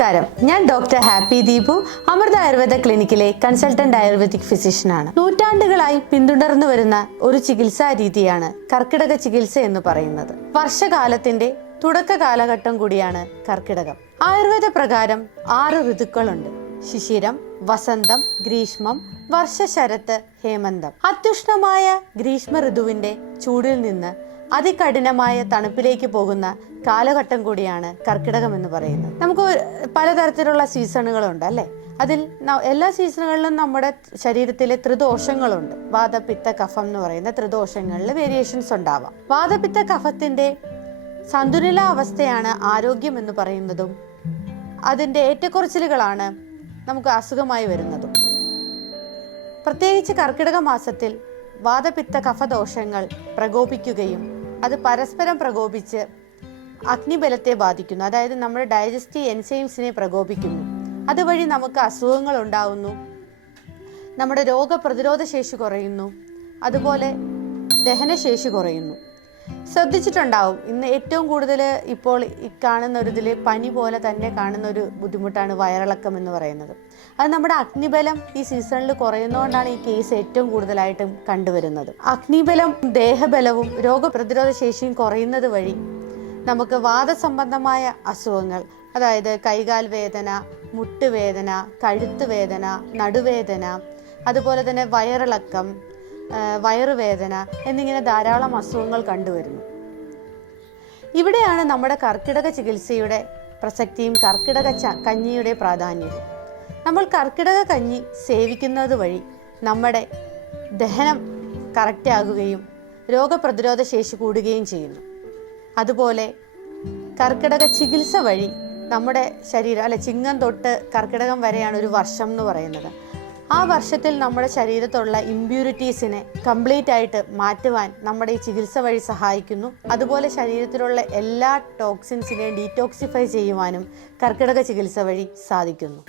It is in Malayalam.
നമസ്കാരം. ഞാൻ ഡോക്ടർ ഹാപ്പി ദീപു അമൃത ആയുർവേദ ക്ലിനിക്കിലെ കൺസൾട്ടന്റ് ആയുർവേദിക് ഫിസിഷ്യനാണ്. നൂറ്റാണ്ടുകളായി പിന്തുടർന്നു വരുന്ന ഒരു ചികിത്സാ രീതിയാണ് കർക്കിടക ചികിത്സ എന്ന് പറയുന്നത്. വർഷകാലത്തിന്റെ തുടക്ക കാലഘട്ടം കൂടിയാണ് കർക്കിടകം. ആയുർവേദ പ്രകാരം ആറ് ഋതുക്കളുണ്ട്. ശിശിരം വസന്തം ഗ്രീഷ്മം വർഷശരത്ത് ഹേമന്തം. അത്യുഷ്ണമായ ഗ്രീഷ്മ ഋതുവിന്റെ ചൂടിൽ നിന്ന് അതികഠിനമായ തണുപ്പിലേക്ക് പോകുന്ന കാലഘട്ടം കൂടിയാണ് കർക്കിടകം എന്ന് പറയുന്നത്. നമുക്ക് പലതരത്തിലുള്ള സീസണുകളുണ്ട് അല്ലേ? അതിൽ എല്ലാ സീസണുകളിലും നമ്മുടെ ശരീരത്തിലെ ത്രിദോഷങ്ങളുണ്ട്. വാദപിത്ത കഫം എന്ന് പറയുന്ന ത്രിദോഷങ്ങളിൽ വേരിയേഷൻസ് ഉണ്ടാവാം. വാദപിത്ത കഫത്തിന്റെ സന്തുലിതാവസ്ഥയാണ് ആരോഗ്യം എന്ന് പറയുന്നതും അതിന്റെ ഏറ്റക്കുറച്ചിലുകളാണ് നമുക്ക് അസുഖമായി വരുന്നതും. പ്രത്യേകിച്ച് കർക്കിടക മാസത്തിൽ വാദപിത്ത കഫദോഷങ്ങൾ പ്രകോപിക്കുകയും അത് പരസ്പരം പ്രകോപിച്ച് അഗ്നിബലത്തെ ബാധിക്കുന്നു. അതായത് നമ്മുടെ ഡൈജസ്റ്റീവ് എൻസൈംസിനെ പ്രകോപിക്കുന്നു. അതുവഴി നമുക്ക് അസുഖങ്ങൾ ഉണ്ടാവുന്നു. നമ്മുടെ രോഗപ്രതിരോധ ശേഷി കുറയുന്നു. അതുപോലെ ദഹനശേഷി കുറയുന്നു. ശ്രദ്ധിച്ചിട്ടുണ്ടാവും. ഇന്ന് ഏറ്റവും കൂടുതൽ ഇപ്പോൾ ഈ കാണുന്ന ഒരു ഇതിൽ പനി പോലെ തന്നെ കാണുന്ന ഒരു ബുദ്ധിമുട്ടാണ് വയറിളക്കം എന്ന് പറയുന്നത്. അത് നമ്മുടെ അഗ്നിബലം ഈ സീസണിൽ കുറയുന്നതുകൊണ്ടാണ് ഈ കേസ് ഏറ്റവും കൂടുതലായിട്ടും കണ്ടുവരുന്നത്. അഗ്നിബലം ദേഹബലവും രോഗപ്രതിരോധ ശേഷിയും കുറയുന്നത് വഴി നമുക്ക് വാദസംബന്ധമായ അസുഖങ്ങൾ അതായത് കൈകാൽ വേദന മുട്ടുവേദന കഴുത്ത് വേദന നടുവേദന അതുപോലെ തന്നെ വയറിളക്കം വയറുവേദന എന്നിങ്ങനെ ധാരാളം അസുഖങ്ങൾ കണ്ടുവരുന്നു. ഇവിടെയാണ് നമ്മുടെ കർക്കിടക ചികിത്സയുടെ പ്രസക്തിയും കർക്കിടക ച- കഞ്ഞിയുടെ പ്രാധാന്യവും. നമ്മൾ കർക്കിടക കഞ്ഞി സേവിക്കുന്നത് വഴി നമ്മുടെ ദഹനം കറക്റ്റാകുകയും രോഗപ്രതിരോധ ശേഷി കൂടുകയും ചെയ്യുന്നു. അതുപോലെ കർക്കിടക ചികിത്സ വഴി നമ്മുടെ ശരീരം അല്ലെ ചിങ്ങം തൊട്ട് കർക്കിടകം വരെയാണ് ഒരു വർഷം എന്ന് പറയുന്നത്. ആ വർഷത്തിൽ നമ്മുടെ ശരീരത്തുള്ള ഇമ്പ്യൂരിറ്റീസിനെ കംപ്ലീറ്റ് ആയിട്ട് മാറ്റുവാൻ നമ്മുടെ ഈ ചികിത്സ വഴി സഹായിക്കുന്നു. അതുപോലെ ശരീരത്തിലുള്ള എല്ലാ ടോക്സിൻസിനെയും ഡീറ്റോക്സിഫൈ ചെയ്യുവാനും കർക്കിടക ചികിത്സ വഴി സാധിക്കുന്നു.